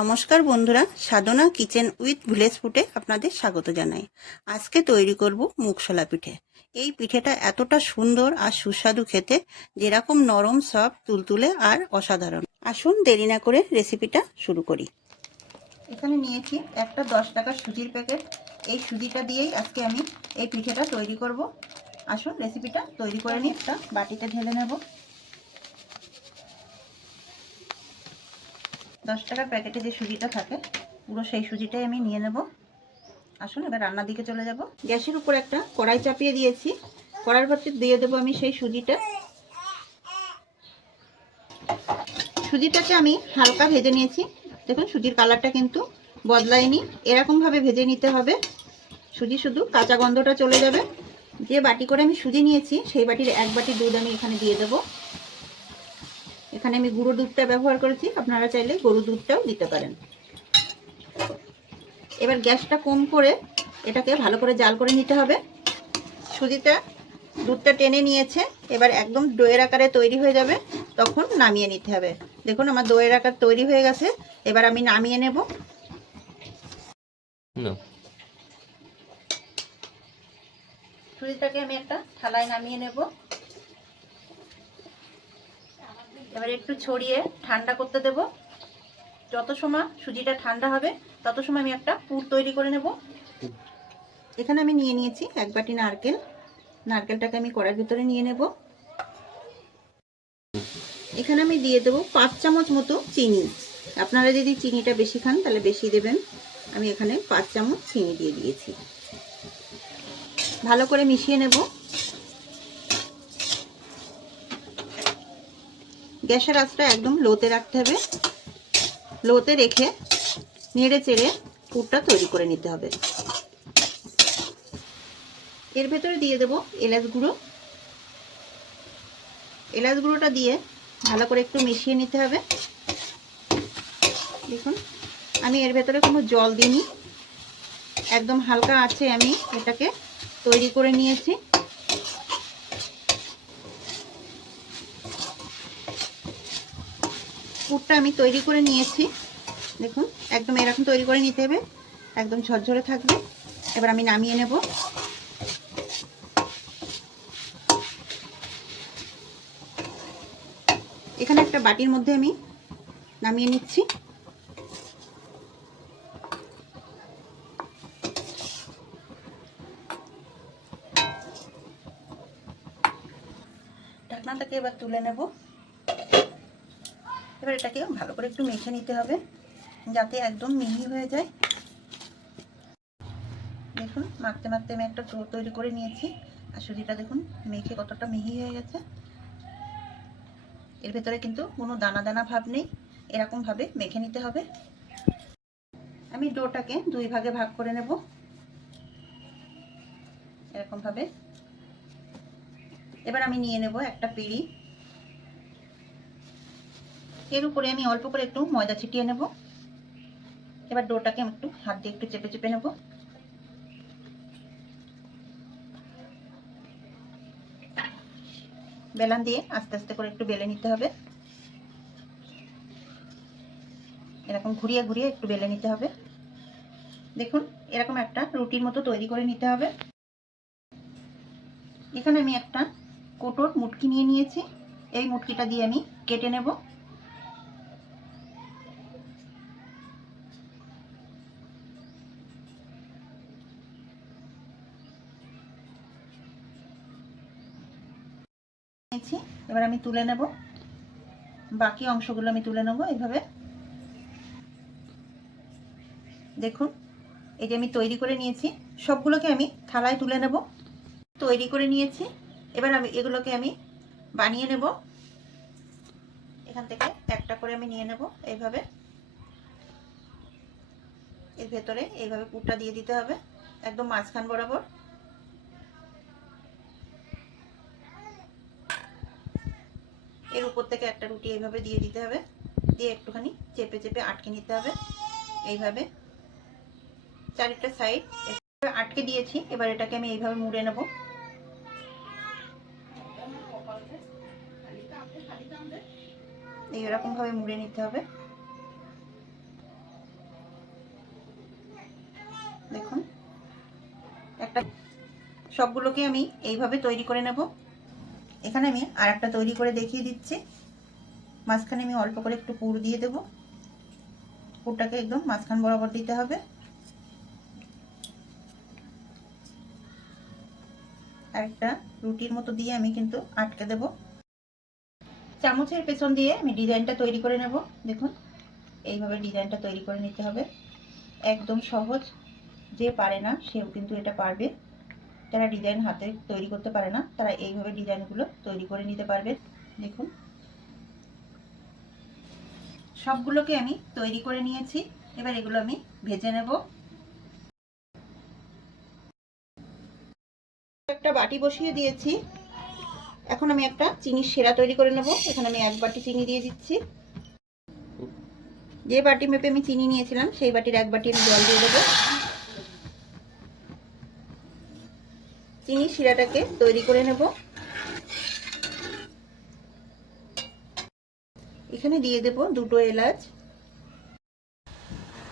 নমস্কার বন্ধুরা, সাধনা kitchen with village ফুটে আপনাদের স্বাগত জানাই। আজকে তৈরি করব মুগশলা পিঠে। এই পিঠেটা এতটা সুন্দর আর সুস্বাদু খেতে, যেরকম নরম, সফট, তুলতুলে আর অসাধারণ। আসুন দেরি না করে রেসিপিটা শুরু করি। এখানে নিয়েছি একটা দশ টাকার সুজির প্যাকেট। এই সুজিটা দিয়েই আজকে আমি এই পিঠেটা তৈরি করব। আসুন রেসিপিটা তৈরি করে নিই, একটা বাটিতে ঢেলে নেব। দশ টাকার প্যাকেটে যে সুজিটা থাকে, পুরো সেই সুজিটাই আমি নিয়ে নেব। আসুন, এবার রান্নার দিকে চলে যাব। গ্যাসের উপর একটা কড়াই চাপিয়ে দিয়েছি। কড়াইর ভর্তি দিয়ে দেবো আমি সেই সুজিটা। সুজিটাকে আমি হালকা ভেজে নিয়েছি। দেখুন, সুজির কালারটা কিন্তু বদলায়নি। এরকমভাবে ভেজে নিতে হবে। সুজি শুধু কাঁচা গন্ধটা চলে যাবে। যে বাটি করে আমি সুজি নিয়েছি, সেই বাটির এক বাটি দুধ আমি এখানে দিয়ে দেবো। এখানে আমি গুঁড়ো দুধটা ব্যবহার করেছি। আপনারা চাইলে গরু দুধটাও দিতে পারেন। এবার গ্যাসটা কম করে এটাকে ভালো করে জাল করে নিতে হবে। সুজিটা দুধটা টেনে নিয়েছে। এবার একদম দইয়ের আকারে তৈরি হয়ে যাবে। তখন নামিয়ে নিতে হবে। দেখুন আমার দইয়ের আকার তৈরি হয়ে গেছে। এবার আমি নামিয়ে নেব। সুজিটাকে আমি একটা থালায় নামিয়ে নেব। এবার একটু ছড়িয়ে ঠান্ডা করতে দেব। যত সময় সুজিটা ঠান্ডা হবে, তত সময় আমি একটা পুর তৈরি করে নেব। এখানে আমি নিয়ে নিয়েছি এক বাটি নারকেল। নারকেলটাকে আমি কড়ার ভিতরে নিয়ে নেব। এখানে আমি দিয়ে দেবো পাঁচ চামচ মতো চিনি। আপনারা যদি চিনিটা বেশি খান, তাহলে বেশি দেবেন। আমি এখানে পাঁচ চামচ চিনি দিয়ে দিয়েছি। ভালো করে মিশিয়ে নেব। গ্যাসের আঁচটা একদম লোতে রাখতে হবে। লোতে রেখে নেড়ে চেড়ে পুরটা তৈরি করে নিতে হবে। এর ভেতরে দিয়ে দেব এলাচ গুঁড়ো। এলাচ গুঁড়োটা দিয়ে ভালো করে একটু মিশিয়ে নিতে হবে। দেখুন, আমি এর ভেতরে কোনো জল দিইনি। একদম হালকা আছে আমি এটাকে তৈরি করে নিয়েছি। পুরটা আমি তৈরি করে নিয়েছি। দেখুন, একদম এরকম তৈরি করে নিতে হবে। একদম ঝরঝরে থাকবে। এবার আমি নামিয়ে নেব। এখানে একটা বাটির মধ্যে আমি নামিয়ে নিচ্ছি। ঢাকনাটাকে এবার তুলে নেব। এবার এটাকে ভালো করে একটু মেখে নিতে হবে যাতে একদম মিহি হয়ে যায়। দেখুন, মাখতে মাখতে আমি একটা চোর তৈরি করে নিয়েছি। আর সুজিটা দেখুন, মেখে কতটা মিহি হয়ে গেছে। এর ভেতরে কিন্তু কোনো দানা দানা ভাব নেই এরকমভাবে মেখে নিতে হবে। আমি ডোটাকে দুই ভাগে ভাগ করে নেব। এরকমভাবে এবার আমি নিয়ে নেব একটা পিড়ি। এর উপরে আমি অল্প করে একটু ময়দা ছিটিয়ে নেব। এবার ডোটাকে আমি একটু হাত দিয়ে একটু চেপে চেপে নেব। বেলান দিয়ে আস্তে আস্তে করে একটু বেলে নিতে হবে। এরকম ঘুরিয়ে ঘুরিয়ে একটু বেলে নিতে হবে। দেখুন, এরকম একটা রুটির মতো তৈরি করে নিতে হবে। এখানে আমি একটা কোটোর মুটকি নিয়ে নিয়েছি। এই মুটকিটা দিয়ে আমি কেটে নেব। নিয়েছি। এবার আমি তুলে নেব। বাকি অংশগুলো আমি তুলে নেব এইভাবে। দেখুন, এই যে আমি তৈরি করে নিয়েছি, সবগুলোকে আমি থালায় তুলে নেব। তৈরি করে নিয়েছি। এবার আমি এগুলোকে আমি বানিয়ে নেব। এখান থেকে একটা করে আমি নিয়ে নেব এইভাবে। এর ভেতরে এইভাবে পুরটা দিয়ে দিতে হবে, একদম মাঝখান বরাবর। এর উপর থেকে একটা রুটি এইভাবে দিয়ে দিতে হবে। দিয়ে একটুখানি চেপে চেপে আটকে নিতে হবে। এইভাবে চারিটা সাইড আটকে দিয়েছি। এবার এটাকে আমি এইভাবে মুড়ে নেব। এইরকমভাবে মুড়ে নিতে হবে। দেখুন, একটা সবগুলোকে আমি এইভাবে তৈরি করে নেব। এখানে আমি আর একটা তৈরি করে দেখিয়ে দিচ্ছি। মাঝখানে আমি অল্প করে একটু পুর দিয়ে দেব। পুরটাকে একদম মাঝখান বরাবর দিতে হবে। আর একটা রুটির মতো দিয়ে আমি কিন্তু আটকে দেব। চামচের পেছন দিয়ে আমি ডিজাইনটা তৈরি করে নেব। দেখুন, এইভাবে ডিজাইনটা তৈরি করে নিতে হবে। একদম সহজ, যে পারে না, সেও কিন্তু এটা পারবে। যারা ডিজাইন হাতে তৈরি করতে পারে না, তারা এইভাবে ডিজাইনগুলো তৈরি করে নিতে পারবে। দেখুন। সবগুলোকে আমি তৈরি করে নিয়েছি। এবার এগুলো আমি ভেজে নেব। একটা বাটি বসিয়ে দিয়েছি। এখন আমি একটা চিনির সেরা তৈরি করে নেব। এখানে আমি এক বাটি চিনি দিয়ে দিচ্ছি। যে বাটি মেপে আমি চিনি নিয়েছিলাম, সেই বাটির এক বাটি আমি জল দিয়ে দেবো। চিনি শিরাটাকে তৈরি করে নেব। এখানে দিয়ে দেব দুটো এলাচ।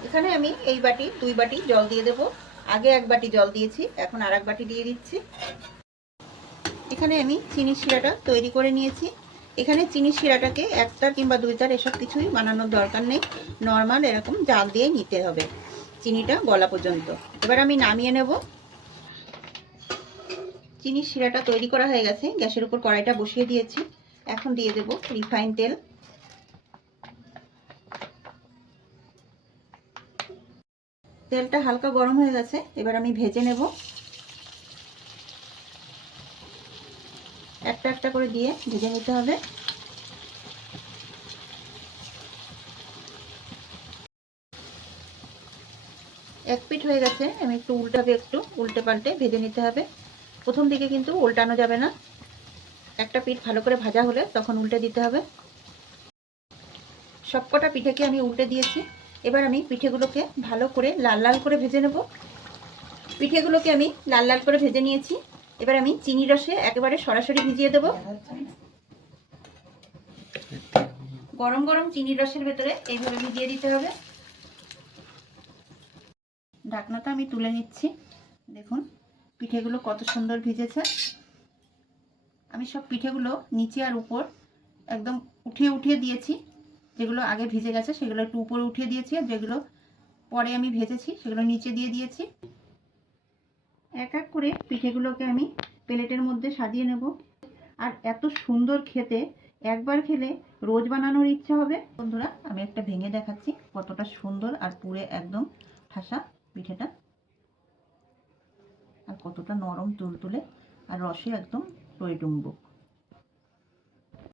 এখানে আমি এই বাটি, দুই বাটি জল দিয়ে দেব। আগে এক বাটি জল দিয়েছি, এখন আর এক বাটি দিয়ে দিচ্ছি। এখানে আমি চিনি শিরাটা তৈরি করে নিয়েছি। এখানে চিনি শিরাটাকে একটা কিংবা দুইটার এসব কিছুই বানানোর দরকার নেই। নর্মাল এরকম জাল দিয়ে নিতে হবে। চিনিটা গলা পর্যন্ত। এবার আমি নামিয়ে নেব। চিনির শিরাটা তৈরি করা হয়ে গেছে। গ্যাসের উপর কড়াইটা বসিয়ে দিয়েছি। এখন দিয়ে দেব রিফাইন তেল। তেলটা হালকা গরম হয়ে গেছে। এবার আমি ভেজে নেব। একটা একটা করে দিয়ে ভেজে নিতে হবে। এক পিঠ হয়ে গেছে। আমি একটু উল্টাবে একটু। উল্টে পাল্টে ভেজে নিতে হবে। প্রথম দিকে কিন্তু উল্টানো যাবে না। একটা পিঠ ভালো করে ভাজা হলে তখন উল্টে দিতে হবে। সবকটা পিঠেকে আমি উল্টে দিয়েছি। এবার আমি পিঠেগুলোকে ভালো করে লাল লাল করে ভেজে নেব। পিঠেগুলোকে আমি লাল লাল করে ভেজে নিয়েছি। এবার আমি চিনি রসে একেবারে সরাসরি ভিজিয়ে দেব। গরম গরম চিনির রসের ভেতরে এইভাবে ভিজিয়ে দিতে হবে। ঢাকনাটা আমি তুলে নিচ্ছি। দেখুন পিঠেগুলো কত সুন্দর ভিজেছে। আমি সব পিঠেগুলো নিচে আর উপর একদম উঠিয়ে উঠিয়ে দিয়েছি। যেগুলো আগে ভিজে গেছে সেগুলো একটু উপরে উঠিয়ে দিয়েছি আর যেগুলো পরে আমি ভেজেছি সেগুলো নিচে দিয়ে দিয়েছি। এক এক করে পিঠেগুলোকে আমি প্লেটের মধ্যে সাজিয়ে নেব। আর এত সুন্দর খেতে একবার খেলে রোজ বানানোর ইচ্ছা হবে। বন্ধুরা, আমি একটা ভেঙে দেখাচ্ছি কতটা সুন্দর আর পুরে একদম ঠাসা পিঠেটা। আর কতটা নরম তুলতুলে আর রসে একদম টইটুম্বুক